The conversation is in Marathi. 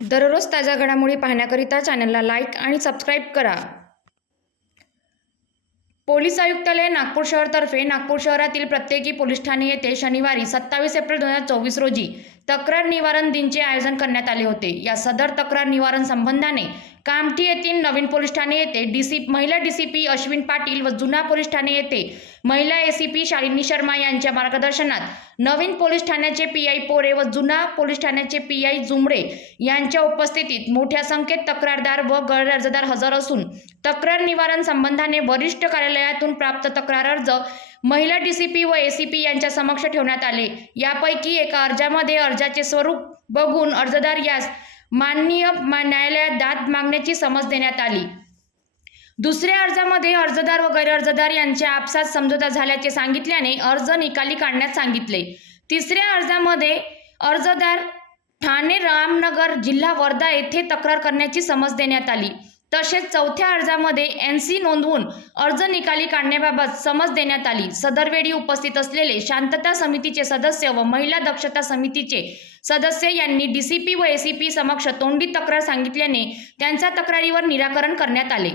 दररोज ताज्या घडामोडी पाहण्याकरिता चॅनलला लाईक आणि सबस्क्राईब करा. पोलीस आयुक्तालय नागपूर शहरतर्फे नागपूर शहरातील प्रत्येकी पोलीस ठाणे येथे शनिवारी सत्तावीस एप्रिल दोन हजार चोवीस रोजी तक्रार निवारण दिनचे आयोजन करण्यात आले होते. या सदर तक्रार निवारण संबंधाने कामठी येथील नवीन पोलीस ठाणे येथे डीसी महिला डीसीपी अश्विन पाटील व जुना पोलीस ठाणे येथे महिला एसीपी शालिनी शर्मा यांच्या मार्गदर्शनात नवीन पोलीस ठाण्याचे पी आय पोरे व जुना पोलीस ठाण्याचे पी आय जुमडे यांच्या उपस्थितीत मोठ्या संख्येत तक्रारदार व गैर अर्जदार हजर असून तक्रार निवारण संबंधाने वरिष्ठ कार्यालयातून प्राप्त तक्रार अर्ज महिला डीसीपी व एसीपी यांच्या समक्ष ठेवण्यात आले. यापैकी एका अर्जामध्ये अर्जाचे स्वरूप बघून अर्जदार यास माननीय न्यायालयात दाद मागण्याची समज देण्यात आली. दुसऱ्या अर्जामध्ये अर्जदार व गैरअर्जदार यांच्या आपसात समझोता झाल्याचे सांगितल्याने अर्ज निकाली काढण्यास सांगितले. तिसऱ्या अर्जामध्ये अर्जदार ठाणे रामनगर जिल्हा वर्धा येथे तक्रार करण्याची समज देण्यात आली. तसेच चौथ्या अर्जामध्ये एन सी नोंदवून अर्ज निकाली काढण्याबाबत समज देण्यात आली. सदरवेळी उपस्थित असलेले शांतता समितीचे सदस्य व महिला दक्षता समितीचे सदस्य यांनी डी सी पी व एसीपी समक्ष तोंडी तक्रार सांगितल्याने त्यांच्या तक्रारीवर निराकरण करण्यात आले.